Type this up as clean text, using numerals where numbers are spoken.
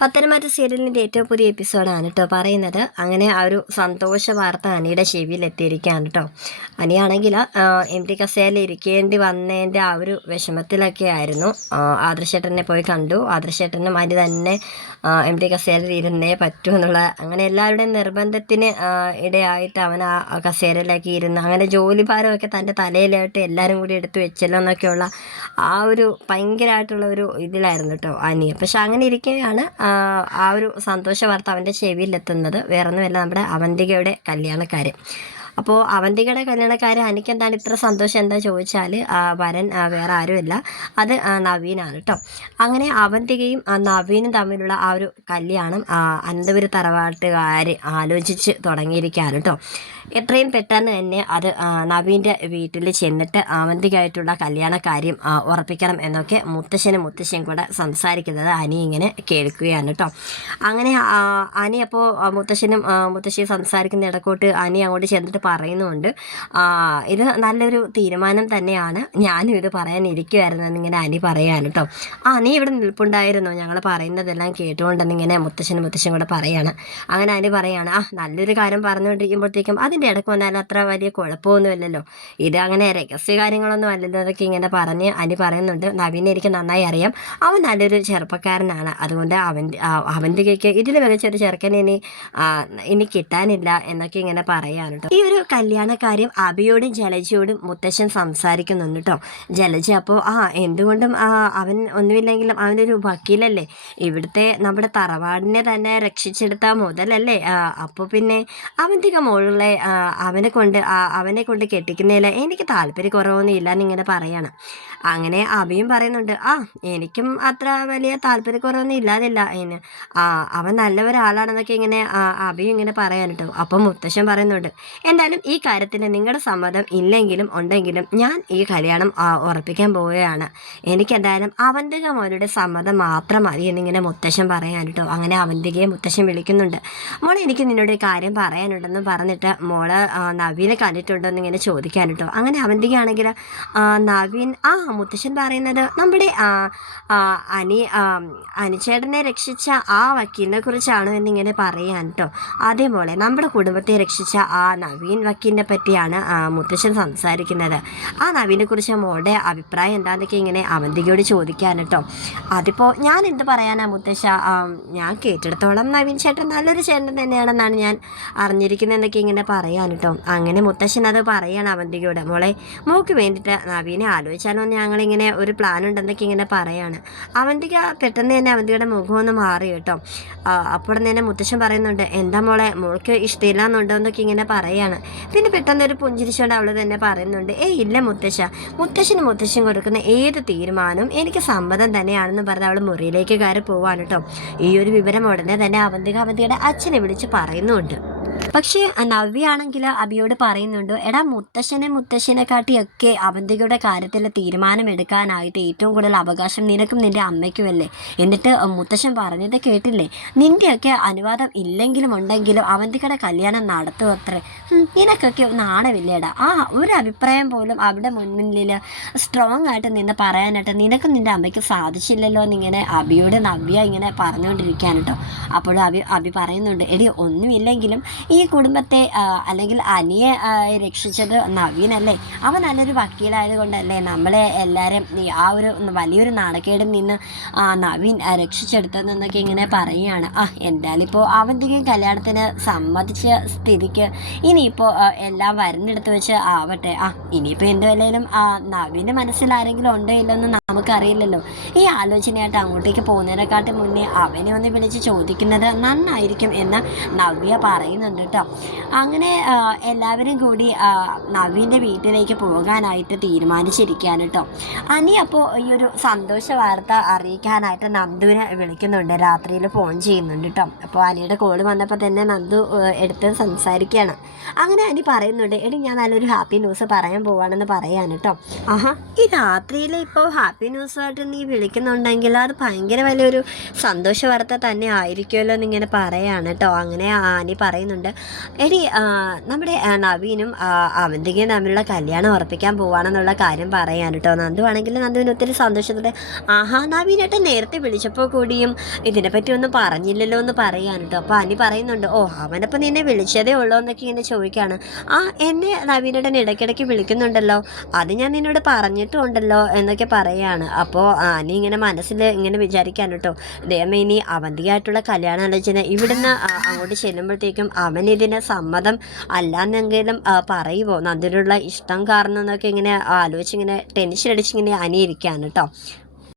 പത്തനംതിട്ട സീരിയലിൻ്റെ ഏറ്റവും പുതിയ എപ്പിസോഡാണ് കേട്ടോ പറയുന്നത്. അങ്ങനെ ആ ഒരു സന്തോഷ വാർത്ത അനിയുടെ ചെവിയിൽ എത്തിയിരിക്കുകയാണ് കേട്ടോ. അനിയാണെങ്കിൽ എം ടി കസേരയിൽ ഇരിക്കേണ്ടി വന്നതിൻ്റെ ആ ഒരു വിഷമത്തിലൊക്കെ ആയിരുന്നു. ആദർശേട്ടനെ പോയി കണ്ടു. ആദർശേട്ടനും അനി തന്നെ എം ടി കസേരയിൽ ഇരുന്നേ പറ്റൂ എന്നുള്ള അങ്ങനെ എല്ലാവരുടെയും നിർബന്ധത്തിന് ഇടയായിട്ട് അവൻ ആ കസേരയിലേക്ക് ഇരുന്ന് അങ്ങനെ ജോലിഭാരമൊക്കെ തൻ്റെ തലയിലായിട്ട് എല്ലാവരും കൂടി എടുത്തു വെച്ചല്ലോ എന്നൊക്കെയുള്ള ആ ഒരു ഭയങ്കരമായിട്ടുള്ള ഒരു ഇതിലായിരുന്നു കേട്ടോ അനി. പക്ഷെ അങ്ങനെ ഇരിക്കുകയാണ് ആ ഒരു സന്തോഷ വാർത്ത അവൻ്റെ ചെവിയിലെത്തുന്നത്. വേറൊന്നുമല്ല, നമ്മുടെ അവന്തികയുടെ കല്യാണക്കാര്യം. അപ്പോൾ അവന്തികയുടെ കല്യാണക്കാരൻ അനിക്ക് എന്താണ് ഇത്ര സന്തോഷം എന്താ ചോദിച്ചാൽ വരൻ വേറെ ആരുമില്ല, അത് നവീനാണ് കേട്ടോ. അങ്ങനെ അവന്തികയും നവീനും തമ്മിലുള്ള ആ ഒരു കല്യാണം അനന്തപുരി തറവാട്ടുകാർ ആലോചിച്ച് തുടങ്ങിയിരിക്കുകയാണ് കേട്ടോ. എത്രയും പെട്ടെന്ന് തന്നെ അത് നവീൻ്റെ വീട്ടിൽ ചെന്നിട്ട് അവന്തികയായിട്ടുള്ള കല്യാണക്കാര്യം ഉറപ്പിക്കണം എന്നൊക്കെ മുത്തശ്ശിയും കൂടെ സംസാരിക്കുന്നത് അനി ഇങ്ങനെ കേൾക്കുകയാണ് കേട്ടോ. അങ്ങനെ അനി അപ്പോൾ മുത്തശ്ശിയും സംസാരിക്കുന്ന ഇടക്കോട്ട് അനി അങ്ങോട്ട് ചെന്നിട്ട് പറയുന്നുണ്ട്, ഇത് നല്ലൊരു തീരുമാനം തന്നെയാണ്, ഞാനും ഇത് പറയാനിരിക്കുമായിരുന്നു എന്നിങ്ങനെ അനി പറയാണ് കേട്ടോ. നീ ഇവിടെ നിൽപ്പുണ്ടായിരുന്നോ, ഞങ്ങൾ പറയുന്നതെല്ലാം കേട്ടുകൊണ്ടെന്നിങ്ങനെ മുത്തശ്ശിയും കൂടെ പറയാണ്. അങ്ങനെ അനി പറയാണ്, നല്ലൊരു കാര്യം പറഞ്ഞുകൊണ്ടിരിക്കുമ്പോഴത്തേക്കും അതിൻ്റെ ഇടയ്ക്ക് വന്നാൽ അത്ര വലിയ കുഴപ്പമൊന്നുമില്ലല്ലോ, ഇത് അങ്ങനെ രഹസ്യ കാര്യങ്ങളൊന്നും അല്ലല്ലോ എന്നൊക്കെ ഇങ്ങനെ പറഞ്ഞ് അനി പറയുന്നുണ്ട്. നവീനെ എനിക്ക് നന്നായി അറിയാം, അവൻ നല്ലൊരു ചെറുപ്പക്കാരനാണ്, അതുകൊണ്ട് അവന്തികയ്ക്ക് ഇതിൽ മികച്ചൊരു ചെറുക്കനെ ഇനി കിട്ടാനില്ല എന്നൊക്കെ ഇങ്ങനെ പറയാണ് കേട്ടോ. ഈ ഒരു കല്യാണക്കാര്യം അഭിയോടും ജലജയോടും മുത്തശ്ശൻ സംസാരിക്കുന്നുണ്ട് കേട്ടോ. ജലജ അപ്പോൾ എന്തുകൊണ്ടും അവൻ ഒന്നുമില്ലെങ്കിലും അവനൊരു വക്കീലല്ലേ, ഇവിടുത്തെ നമ്മുടെ തറവാടിനെ തന്നെ രക്ഷിച്ചെടുത്ത മുതലല്ലേ, അപ്പോൾ പിന്നെ അവന്തിക മോളുകളെ അവനെ കൊണ്ട് കെട്ടിക്കുന്നതിൽ എനിക്ക് താല്പര്യക്കുറവൊന്നും ഇല്ല എന്നിങ്ങനെ പറയാണ്. അങ്ങനെ അഭിയും പറയുന്നുണ്ട്, എനിക്കും അത്ര വലിയ താല്പര്യക്കുറവൊന്നും ഇല്ലാതില്ല അതിന്, അവൻ നല്ല ഒരാളാണെന്നൊക്കെ ഇങ്ങനെ അഭിയും ഇങ്ങനെ പറയാൻ കേട്ടോ. അപ്പം മുത്തശ്ശൻ പറയുന്നുണ്ട്, എന്തായാലും ഈ കാര്യത്തിൽ നിങ്ങളുടെ സമ്മതം ഇല്ലെങ്കിലും ഉണ്ടെങ്കിലും ഞാൻ ഈ കല്യാണം ഉറപ്പിക്കാൻ പോവുകയാണ്, എനിക്കെന്തായാലും അവന്തിക മോളുടെ സമ്മതം മാത്രം മതി എന്നിങ്ങനെ മുത്തശ്ശൻ പറയാൻ കേട്ടോ. അങ്ങനെ അവന്തികയെ മുത്തശ്ശൻ വിളിക്കുന്നുണ്ട്. മോളെ, എനിക്ക് നിന്നോട് ഒരു കാര്യം പറയാനുണ്ടെന്ന് പറഞ്ഞിട്ട് മോള് നവീനെ കണ്ടിട്ടുണ്ടോ എന്നിങ്ങനെ ചോദിക്കാൻ കേട്ടോ. അങ്ങനെ അവന്തികയാണെങ്കിൽ നവീൻ മുത്തശ്ശൻ പറയുന്നത് നമ്മുടെ അനിച്ചേട്ടനെ രക്ഷിച്ച ആ വക്കീലിനെ കുറിച്ചാണ് എന്നിങ്ങനെ പറയാൻ കേട്ടോ. അതേ മോളെ, നമ്മുടെ കുടുംബത്തെ രക്ഷിച്ച ആ നവീൻ വക്കീലിനെ പറ്റിയാണ് മുത്തശ്ശൻ സംസാരിക്കുന്നത്. ആ നവീനെ കുറിച്ച് മോളുടെ അഭിപ്രായം എന്താണെന്നൊക്കെ ഇങ്ങനെ അവന്തികയോട് ചോദിക്കാൻ കേട്ടോ. അതിപ്പോൾ ഞാൻ എന്ത് പറയാനാ മുത്തശ്ശ, ഞാൻ കേട്ടിടത്തോളം നവീൻ ചേട്ടൻ നല്ലൊരു ചേട്ടൻ തന്നെയാണെന്നാണ് ഞാൻ അറിഞ്ഞിരിക്കുന്നതെന്നൊക്കെ ഇങ്ങനെ പറയാൻ കേട്ടോ. അങ്ങനെ മുത്തശ്ശൻ അത് പറയാണ് അവന്തികയോട്, മോളെ മോൾക്ക് വേണ്ടിയിട്ട് നവീനെ ആലോചിച്ചാലോ ഞങ്ങളിങ്ങനെ ഒരു പ്ലാൻ ഉണ്ടെന്നൊക്കെ ഇങ്ങനെ പറയാണ്. അവന്തിക പെട്ടെന്ന് തന്നെ അവന്തികയുടെ മുഖമൊന്ന് മാറി കേട്ടോ. അപ്പോൾ തന്നെ മുത്തശ്ശൻ പറയുന്നുണ്ട്, എന്താ മോളെ, മോൾക്ക് ഇഷ്ടമില്ല എന്നുണ്ടോ എന്നൊക്കെ ഇങ്ങനെ പറയാണ്. പിന്നെ പെട്ടെന്നൊരു പുഞ്ചിരിച്ചുകൊണ്ട് അവൾ തന്നെ പറയുന്നുണ്ട്, ഇല്ല മുത്തശ്ശനും കൊടുക്കുന്ന ഏത് തീരുമാനവും എനിക്ക് സമ്മതം തന്നെയാണെന്ന് പറഞ്ഞ് അവൾ മുറിയിലേക്ക് കയറി പോവാണ് കേട്ടോ. ഈ ഒരു വിവരം ഉടനെ തന്നെ അവന്തികയുടെ അച്ഛനെ വിളിച്ച് പറയുന്നുണ്ട്. പക്ഷേ നവ്യാണെങ്കിൽ അബിയോട് പറയുന്നുണ്ട്, എടാ മുത്തശ്ശനെക്കാട്ടിയൊക്കെ അവന്തികയുടെ കാര്യത്തിൽ തീരുമാനമെടുക്കാനായിട്ട് ഏറ്റവും കൂടുതൽ അവകാശം നിനക്കും നിൻ്റെ അമ്മയ്ക്കുമല്ലേ, എന്നിട്ട് മുത്തശ്ശൻ പറഞ്ഞത് കേട്ടില്ലേ, നിൻ്റെയൊക്കെ അനുവാദം ഇല്ലെങ്കിലും ഉണ്ടെങ്കിലും അവന്തികയുടെ കല്യാണം നടത്തും അത്രേ, നിനക്കൊക്കെ നാണമില്ലേടാ, ഒരു അഭിപ്രായം പോലും അവിടെ മുന്നിൽ സ്ട്രോങ് ആയിട്ട് നിന്ന് പറയാനായിട്ട് നിനക്കും നിൻ്റെ അമ്മയ്ക്ക് സാധിച്ചില്ലല്ലോ എന്നിങ്ങനെ അബിയോട് നവ്യ ഇങ്ങനെ പറഞ്ഞുകൊണ്ടിരിക്കുകയാണ് കേട്ടോ. അപ്പോഴും അബി പറയുന്നുണ്ട്, എടി ഒന്നുമില്ലെങ്കിലും ഈ കുടുംബത്തെ അല്ലെങ്കിൽ അനിയെ രക്ഷിച്ചത് നവീനല്ലേ, അവൻ നല്ലൊരു വക്കീലായത് കൊണ്ടല്ലേ നമ്മളെ എല്ലാവരും ആ ഒരു വലിയൊരു നാണക്കേടിൽ നിന്ന് നവീൻ രക്ഷിച്ചെടുത്തതെന്നൊക്കെ ഇങ്ങനെ പറയുകയാണ്. എന്തായാലും ഇപ്പോൾ അവന്തികയും കല്യാണത്തിന് സമ്മതിച്ച സ്ഥിതിക്ക് ഇനിയിപ്പോൾ എല്ലാം വരുന്നിടത്ത് വെച്ച് ആവട്ടെ, ഇനിയിപ്പോൾ എന്തുവല്ലേലും നവീൻ്റെ മനസ്സിൽ ആരെങ്കിലും ഉണ്ടോ ഇല്ലെന്ന് നമുക്കറിയില്ലല്ലോ, ഈ ആലോചനയായിട്ട് അങ്ങോട്ടേക്ക് പോകുന്നതിനെക്കാട്ടി മുന്നേ അവനെ ഒന്ന് വിളിച്ച് ചോദിക്കുന്നത് നന്നായിരിക്കും എന്ന് നവ്യ പറയുന്നുണ്ട് കേട്ടോ. അങ്ങനെ എല്ലാവരും കൂടി നവീൻ്റെ വീട്ടിലേക്ക് പോകാനായിട്ട് തീരുമാനിച്ചിരിക്കുകയാണ് കേട്ടോ. അനി അപ്പോൾ ഈ ഒരു സന്തോഷ വാർത്ത അറിയിക്കാനായിട്ട് നന്ദുവിനെ വിളിക്കുന്നുണ്ട്, രാത്രിയിൽ ഫോൺ ചെയ്യുന്നുണ്ട് കേട്ടോ. അപ്പോൾ അനിയുടെ കോൾ വന്നപ്പോൾ തന്നെ നന്ദു എടുത്ത് സംസാരിക്കുകയാണ്. അങ്ങനെ അനി പറയുന്നുണ്ട്, ഞാൻ നല്ലൊരു ഹാപ്പി ന്യൂസ് പറയാൻ പോവാണെന്ന് പറയാൻ കേട്ടോ. ഈ രാത്രിയിൽ ഇപ്പോൾ ഹാപ്പി ന്യൂസുമായിട്ട് നീ വിളിക്കുന്നുണ്ടെങ്കിൽ അത് ഭയങ്കര വലിയൊരു സന്തോഷ വാർത്ത തന്നെ ആയിരിക്കുമല്ലോ എന്നിങ്ങനെ പറയാണ് കേട്ടോ. അങ്ങനെ അനി പറയുന്നുണ്ട്, എടി നമ്മുടെ നവീനും അവന്തികയും തമ്മിലുള്ള കല്യാണം ഉറപ്പിക്കാൻ പോവാണെന്നുള്ള കാര്യം പറയാൻ കേട്ടോ. നന്ദു ആണെങ്കിൽ നന്ദുവിന് ഒത്തിരി സന്തോഷത്തോടെ ആഹാ നവീനേട്ടൻ നേരത്തെ വിളിച്ചപ്പോൾ കൂടിയും ഇതിനെപ്പറ്റി ഒന്നും പറഞ്ഞില്ലല്ലോ എന്ന് പറയാൻ കേട്ടോ. അപ്പോൾ അനി പറയുന്നുണ്ട് ഓ അവനപ്പോൾ നിന്നെ വിളിച്ചതേ ഉള്ളൂ എന്നൊക്കെ ഇങ്ങനെ ചോദിക്കുകയാണ്. എന്നെ നവീനേട്ടൻ ഇടയ്ക്കിടയ്ക്ക് വിളിക്കുന്നുണ്ടല്ലോ, അത് ഞാൻ നിന്നോട് പറഞ്ഞിട്ടുണ്ടല്ലോ എന്നൊക്കെ പറയാണ്. അപ്പോൾ അനി ഇങ്ങനെ മനസ്സിൽ ഇങ്ങനെ വിചാരിക്കാൻ കേട്ടോ, ദൈവമേ ഇനി അവന്തിയായിട്ടുള്ള കല്യാണം ആലോചന ഇവിടുന്ന് അങ്ങോട്ട് ചെല്ലുമ്പോഴത്തേക്കും അവൻ ഇതിന് സമ്മതം അല്ലാന്നെങ്കിലും പറയുമോ, നന്ദിനുള്ള ഇഷ്ടം കാരണം എന്നൊക്കെ ഇങ്ങനെ ആലോചിച്ചിങ്ങനെ ടെൻഷൻ അടിച്ചിങ്ങനെ അനിയിരിക്കുകയാണ് കേട്ടോ.